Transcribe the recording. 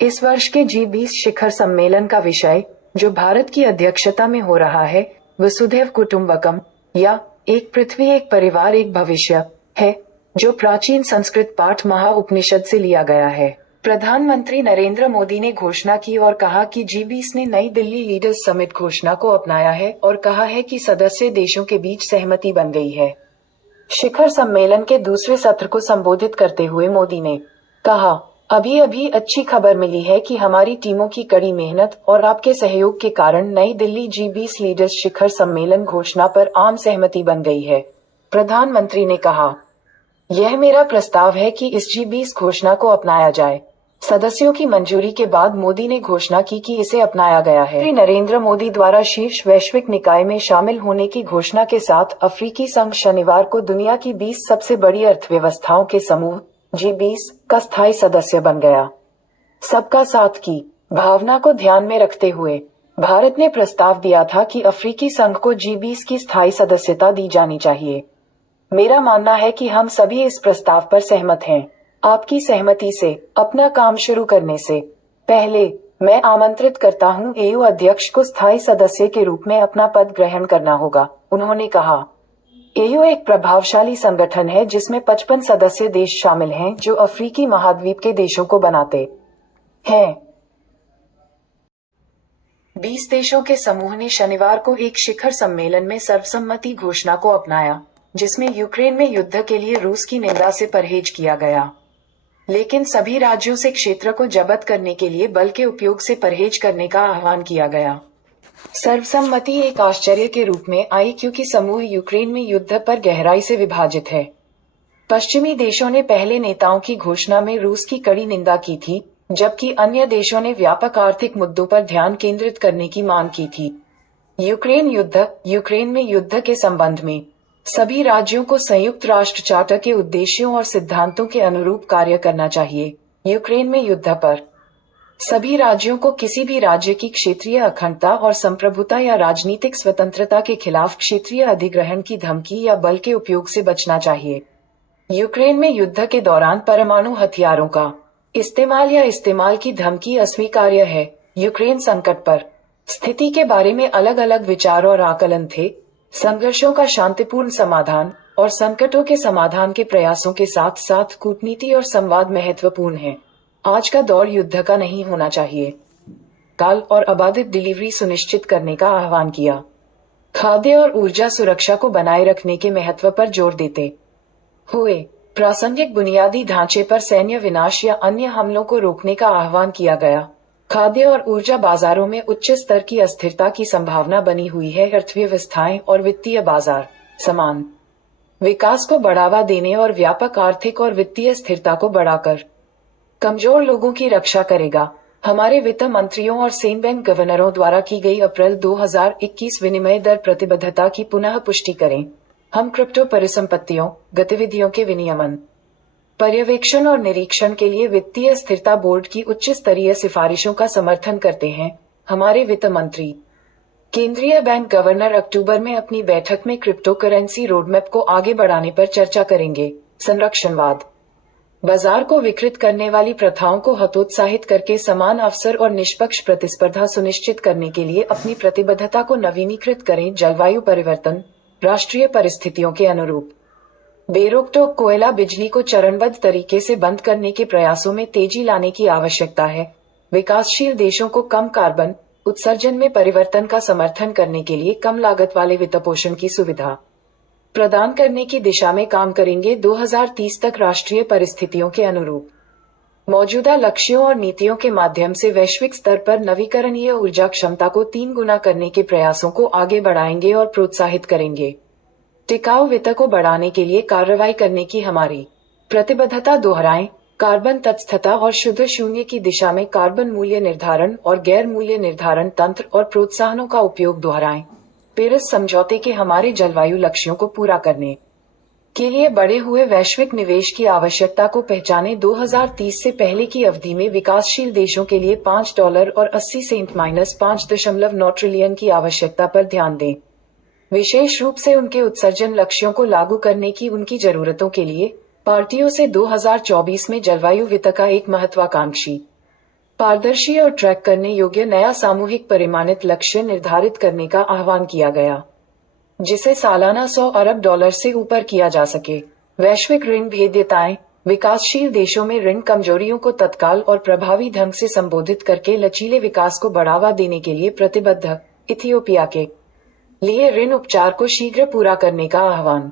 इस वर्ष के G20 शिखर सम्मेलन का विषय, जो भारत की अध्यक्षता में हो रहा है, वसुधैव कुटुंबकम या एक पृथ्वी एक परिवार एक भविष्य है, जो प्राचीन संस्कृत पाठ महा उपनिषद से लिया गया है। प्रधानमंत्री नरेंद्र मोदी ने घोषणा की और कहा कि G20 ने नई दिल्ली लीडर्स समिट घोषणा को अपनाया है और कहा है कि सदस्य देशों के बीच सहमति बन गई है। शिखर सम्मेलन के दूसरे सत्र को संबोधित करते हुए मोदी ने कहा, अभी अभी अच्छी खबर मिली है कि हमारी टीमों की कड़ी मेहनत और आपके सहयोग के कारण नई दिल्ली G20 लीडर्स शिखर सम्मेलन घोषणा पर आम सहमति बन गई है। प्रधानमंत्री ने कहा, यह मेरा प्रस्ताव है कि इस G20 घोषणा को अपनाया जाए। सदस्यों की मंजूरी के बाद मोदी ने घोषणा की कि इसे अपनाया गया है। श्री नरेंद्र मोदी द्वारा शीर्ष वैश्विक निकाय में शामिल होने की घोषणा के साथ अफ्रीकी संघ शनिवार को दुनिया की 20 सबसे बड़ी अर्थव्यवस्थाओं के समूह G20 का स्थायी सदस्य बन गया। सबका साथ की भावना को ध्यान में रखते हुए भारत ने प्रस्ताव दिया था कि अफ्रीकी संघ को G20 की स्थायी सदस्यता दी जानी चाहिए। मेरा मानना है कि हम सभी इस प्रस्ताव पर सहमत हैं। आपकी सहमति से अपना काम शुरू करने से पहले मैं आमंत्रित करता हूं AU अध्यक्ष को स्थायी सदस्य के रूप में अपना पद ग्रहण करना होगा। उन्होंने कहा, AU एक प्रभावशाली संगठन है जिसमें 55 सदस्य देश शामिल हैं जो अफ्रीकी महाद्वीप के देशों को बनाते हैं। 20 देशों के समूह ने शनिवार को एक शिखर सम्मेलन में सर्वसम्मति घोषणा को अपनाया, जिसमें यूक्रेन में युद्ध के लिए रूस की निंदा से परहेज किया गया, लेकिन सभी राज्यों से क्षेत्र को जब्त करने के लिए बल के उपयोग से परहेज करने का आह्वान किया गया। सर्वसम्मति एक आश्चर्य के रूप में आई क्योंकि समूह यूक्रेन में युद्ध पर गहराई से विभाजित है। पश्चिमी देशों ने पहले नेताओं की घोषणा में रूस की कड़ी निंदा की थी, जबकि अन्य देशों ने व्यापक आर्थिक मुद्दों पर ध्यान केंद्रित करने की मांग की थी। यूक्रेन में युद्ध के संबंध में सभी राज्यों को संयुक्त राष्ट्र चार्टर के उद्देश्यों और सिद्धांतों के अनुरूप कार्य करना चाहिए। यूक्रेन में युद्ध पर सभी राज्यों को किसी भी राज्य की क्षेत्रीय अखंडता और संप्रभुता या राजनीतिक स्वतंत्रता के खिलाफ क्षेत्रीय अधिग्रहण की धमकी या बल के उपयोग से बचना चाहिए। यूक्रेन में युद्ध के दौरान परमाणु हथियारों का इस्तेमाल की धमकी अस्वीकार्य है। यूक्रेन संकट पर स्थिति के बारे में अलग अलग विचार और आकलन थे। संघर्षों का शांतिपूर्ण समाधान और संकटों के समाधान के प्रयासों के साथ साथ कूटनीति और संवाद महत्वपूर्ण है। आज का दौर युद्ध का नहीं होना चाहिए। काल और अबाधित डिलीवरी सुनिश्चित करने का आह्वान किया। खाद्य और ऊर्जा सुरक्षा को बनाए रखने के महत्व पर जोर देते हुए प्रासंगिक बुनियादी ढांचे पर सैन्य विनाश या अन्य हमलों को रोकने का आह्वान किया गया। खाद्य और ऊर्जा बाजारों में उच्च स्तर की अस्थिरता की संभावना बनी हुई है। अर्थव्यवस्थाएं और वित्तीय बाजार समान विकास को बढ़ावा देने और व्यापक आर्थिक और वित्तीय स्थिरता को बढ़ाकर कमजोर लोगों की रक्षा करेगा। हमारे वित्त मंत्रियों और सेन बैंक गवर्नरों द्वारा की गई अप्रैल 2021 विनिमय दर प्रतिबद्धता की पुनः पुष्टि करें। हम क्रिप्टो परिसंपत्तियों गतिविधियों के विनियमन पर्यवेक्षण और निरीक्षण के लिए वित्तीय स्थिरता बोर्ड की उच्च स्तरीय सिफारिशों का समर्थन करते हैं। हमारे वित्त मंत्री केंद्रीय बैंक गवर्नर अक्टूबर में अपनी बैठक में क्रिप्टो करेंसी रोडमैप को आगे बढ़ाने पर चर्चा करेंगे। संरक्षणवाद बाजार को विकृत करने वाली प्रथाओं को हतोत्साहित करके समान अवसर और निष्पक्ष प्रतिस्पर्धा सुनिश्चित करने के लिए अपनी प्रतिबद्धता को नवीनीकृत करें। जलवायु परिवर्तन राष्ट्रीय परिस्थितियों के अनुरूप बेरोकटोक कोयला बिजली को चरणबद्ध तरीके से बंद करने के प्रयासों में तेजी लाने की आवश्यकता है। विकासशील देशों को कम कार्बन उत्सर्जन में परिवर्तन का समर्थन करने के लिए कम लागत वाले वित्तपोषण की सुविधा प्रदान करने की दिशा में काम करेंगे। 2030 तक राष्ट्रीय परिस्थितियों के अनुरूप मौजूदा लक्ष्यों और नीतियों के माध्यम से वैश्विक स्तर पर नवीकरणीय ऊर्जा क्षमता को 3 गुना करने के प्रयासों को आगे बढ़ाएंगे और प्रोत्साहित करेंगे। टिकाऊ वित्त को बढ़ाने के लिए कार्रवाई करने की हमारी प्रतिबद्धता दोहराएं। कार्बन तटस्थता और शुद्ध शून्य की दिशा में कार्बन मूल्य निर्धारण और गैर मूल्य निर्धारण तंत्र और प्रोत्साहनों का उपयोग दोहराएं। पेरिस समझौते के हमारे जलवायु लक्ष्यों को पूरा करने के लिए बढ़े हुए वैश्विक निवेश की आवश्यकता को पहचाने। 2030 से पहले की अवधि में विकासशील देशों के लिए $5 और 80 सेंट -5.9 ट्रिलियन की आवश्यकता पर ध्यान दें, विशेष रूप से उनके उत्सर्जन लक्ष्यों को लागू करने की उनकी जरूरतों के लिए। पार्टियों से 2024 में जलवायु वित्त का एक महत्वाकांक्षी पारदर्शी और ट्रैक करने योग्य नया सामूहिक परिमाणित लक्ष्य निर्धारित करने का आह्वान किया गया, जिसे सालाना $100 अरब से ऊपर किया जा सके। वैश्विक ऋण भेद्यताएं। विकासशील देशों में ऋण कमजोरियों को तत्काल और प्रभावी ढंग से संबोधित करके लचीले विकास को बढ़ावा देने के लिए प्रतिबद्ध। इथियोपिया के लिए ऋण उपचार को शीघ्र पूरा करने का आह्वान।